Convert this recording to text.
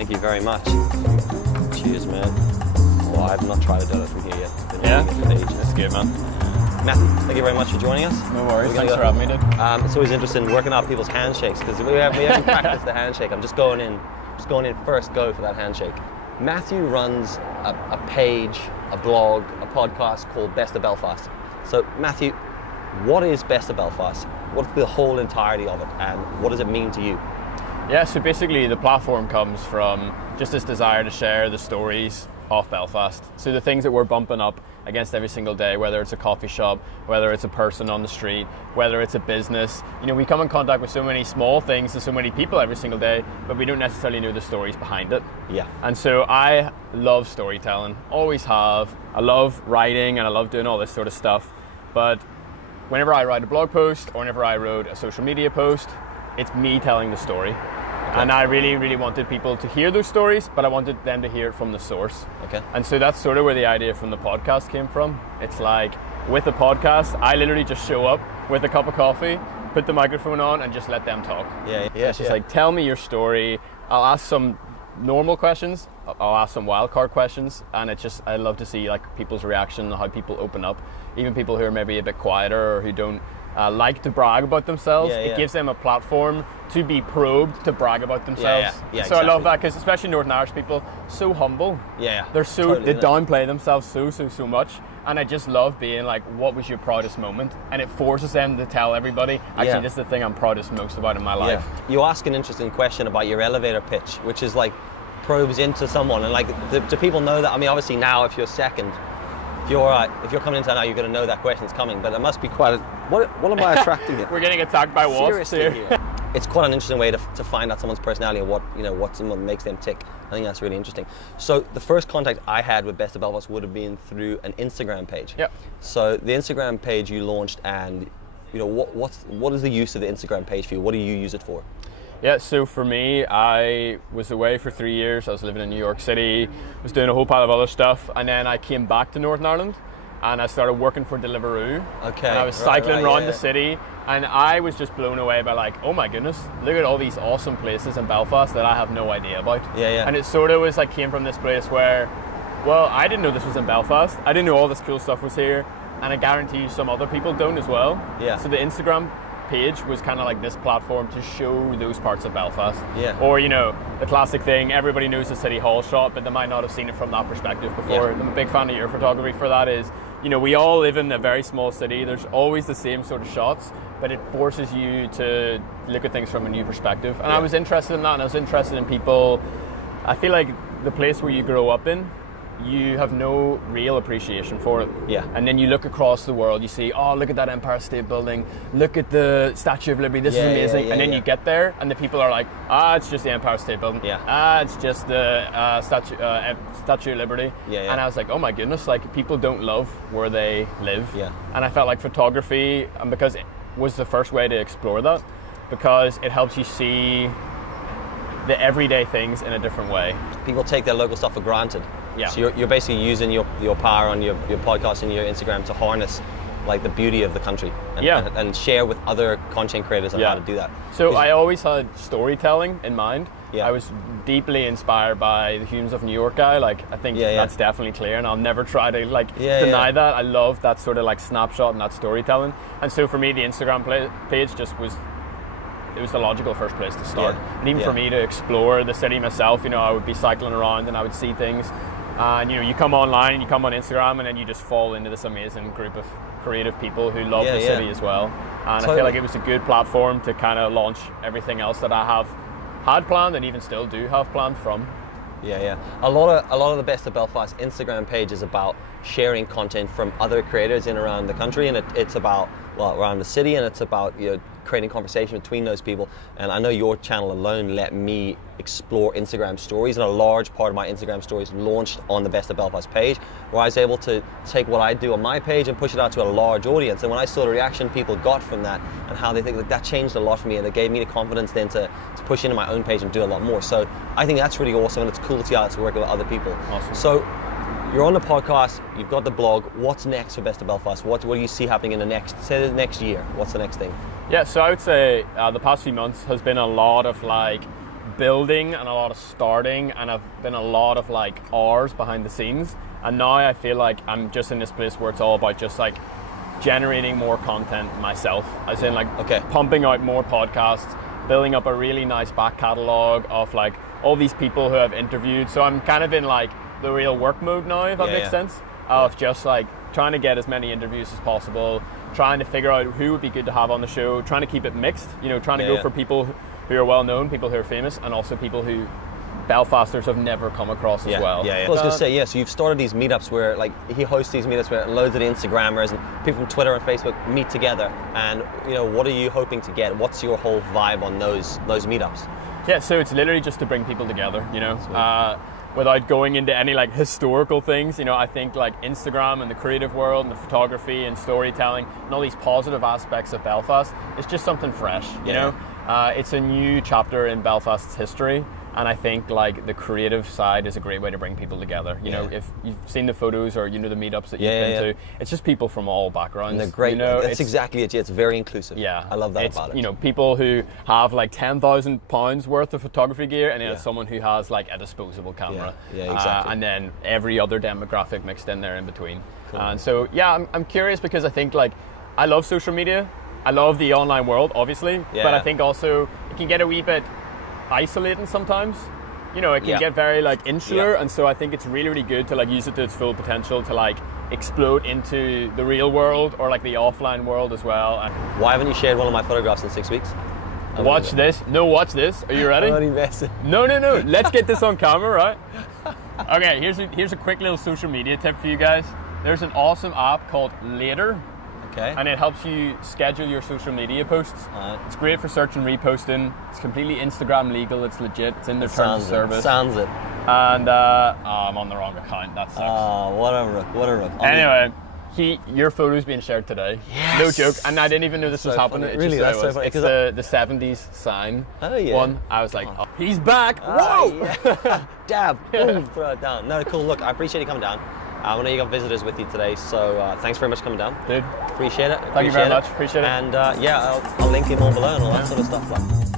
Thank you very much. Cheers, man. Oh, I've not tried a donut from here yet. Yeah? That's good, man. Matthew, thank you very much for joining us. No worries, thanks for having me, dude. It's always interesting working out people's handshakes because we haven't practiced the handshake. I'm just going in first go for that handshake. Matthew runs a page, a blog, a podcast called Best of Belfast. So Matthew, what is Best of Belfast? What's the whole entirety of it and what does it mean to you? Yeah, so basically the platform comes from just this desire to share the stories of Belfast. So the things that we're bumping up against every single day, whether it's a coffee shop, whether it's a person on the street, whether it's a business. You know, we come in contact with so many small things and so many people every single day, but we don't necessarily know the stories behind it. Yeah. And so I love storytelling, always have. I love writing and I love doing all this sort of stuff. But whenever I write a blog post or whenever I wrote a social media post, it's me telling the story. Okay. And I really, really wanted people to hear those stories, but I wanted them to hear it from the source. Okay. And so that's sort of where the idea from the podcast came from. It's like, with the podcast, I literally just show up with a cup of coffee, put the microphone on, and just let them talk. Yeah. It's just like, tell me your story. I'll ask some normal questions. I'll ask some wildcard questions. And it's just, I love to see like people's reaction, how people open up. Even people who are maybe a bit quieter or who don't like to brag about themselves. It gives them a platform to be probed, to brag about themselves. So exactly. I love that because especially Northern Irish people, so humble. They're so totally, they downplay themselves so much. And I just love being like, what was your proudest moment? And it forces them to tell everybody, actually this is the thing I'm proudest most about in my life. You ask an interesting question about your elevator pitch, which is like probes into someone. And like, do people know that? I mean, obviously now if you're second, if you're coming into now, you're going to know that question's coming, but it must be quite what am I attracting here? We're getting attacked by wasps here. It's quite an interesting way to find out someone's personality and what someone makes them tick. I think that's really interesting. So the first contact I had with Best of Belfast would have been through an Instagram page. Yep. So the Instagram page you launched, and what is the use of the Instagram page for you? What do you use it for? Yeah, so for me, I was away for 3 years. I was living in New York City, was doing a whole pile of other stuff, and then I came back to Northern Ireland and I started working for Deliveroo. Okay. And I was cycling around the city, and I was just blown away by like, oh my goodness, look at all these awesome places in Belfast that I have no idea about. And it sort of was like came from this place where, well, I didn't know this was in Belfast. I didn't know all this cool stuff was here, and I guarantee you some other people don't as well. So the Instagram page was kind of like this platform to show those parts of Belfast. Or, you know, the classic thing, everybody knows the City Hall shot, but they might not have seen it from that perspective before. I'm a big fan of your photography for that. Is, you know, we all live in a very small city. There's always the same sort of shots, but it forces you to look at things from a new perspective. And I was interested in that, and I was interested in people. I feel like the place where you grow up in, you have no real appreciation for it. And then you look across the world, you see, oh, look at that Empire State Building, look at the Statue of Liberty, this is amazing. And then you get there and the people are like, it's just the Empire State Building. It's just the Statue of Liberty. And I was like, oh my goodness, like people don't love where they live. And I felt like photography, and because it was the first way to explore that, because it helps you see the everyday things in a different way. People take their local stuff for granted. So you're basically using your power on your podcast and your Instagram to harness like the beauty of the country and share with other content creators on how to do that. So I always had storytelling in mind. I was deeply inspired by the Humans of New York guy. Like, I think that's definitely clear, and I'll never try to deny that. I love that sort of like snapshot and that storytelling. And so for me, the Instagram page just was, it was the logical first place to start. And even for me to explore the city myself, you know, I would be cycling around and I would see things. And you know, you come online and you come on Instagram, and then you just fall into this amazing group of creative people who love the city as well. And I feel like it was a good platform to kind of launch everything else that I had planned and even still do have planned from. A lot of the Best of Belfast Instagram page is about sharing content from other creators in around the country, and it's about around the city, and it's about, you know, creating conversation between those people. And I know your channel alone let me explore Instagram stories, and a large part of my Instagram stories launched on the Best of Belfast page, where I was able to take what I do on my page and push it out to a large audience. And when I saw the reaction people got from that and how they think, like, that changed a lot for me, and it gave me the confidence then to push into my own page and do a lot more. So I think that's really awesome, and it's cool to see how it's working with other people. So you're on the podcast, you've got the blog. What's next for Best of Belfast? What do you see happening in the next year? What's the next thing? Yeah, so I would say the past few months has been a lot of like building and a lot of starting, and I've been a lot of like hours behind the scenes. And now I feel like I'm just in this place where it's all about just like generating more content myself, as in like pumping out more podcasts, building up a really nice back catalogue of like all these people who I've interviewed. So I'm kind of in like the real work mode now, if that makes sense, of just like trying to get as many interviews as possible, trying to figure out who would be good to have on the show, trying to keep it mixed, you know, trying to go for people who are well known, people who are famous, and also people who Belfasters have never come across as well. I was going to say, so you've started these meetups where, like, he hosts these meetups where loads of the Instagrammers and people from Twitter and Facebook meet together. And, you know, what are you hoping to get? What's your whole vibe on those meetups? Yeah, so it's literally just to bring people together, you know, without going into any like historical things. You know, I think like Instagram and the creative world and the photography and storytelling and all these positive aspects of Belfast, it's just something fresh, you know. It's a new chapter in Belfast's history. And I think like the creative side is a great way to bring people together. You know, if you've seen the photos or you know the meetups that you've been to, it's just people from all backgrounds. And they're great. You know, that's exactly it. It's very inclusive. Yeah, I love that about it. You know, people who have like £10,000 worth of photography gear, and then someone who has like a disposable camera. Yeah, exactly. And then every other demographic mixed in there in between. Cool. And so I'm curious because I think like I love social media. I love the online world, obviously, but I think also it can get a wee bit isolating sometimes. You know, it can get very like insular, and so I think it's really, really good to like use it to its full potential to like explode into the real world or like the offline world as well. And why haven't you shared one of my photographs in 6 weeks? Watch this. No, watch this. Are you ready? I'm not invested. No. Let's get this on camera, right? Okay, here's a quick little social media tip for you guys. There's an awesome app called Later. Okay. And it helps you schedule your social media posts. It's great for search and reposting. It's completely Instagram legal. It's legit. It's in their terms of service. Sounds it. And I'm on the wrong account. That sucks. Oh, what a rook. Anyway, your photo's being shared today. Yes. No joke. And I didn't even know this was happening. Really, that's so funny. It's the 70s sign one. I was like, he's back. Whoa! Yeah. Dab. Boom, throw it down. No, cool. Look, I appreciate you coming down. I know you got visitors with you today, so thanks very much for coming down. Dude. Appreciate it. Thank you very much. Appreciate it. And I'll link him all below and all that sort of stuff.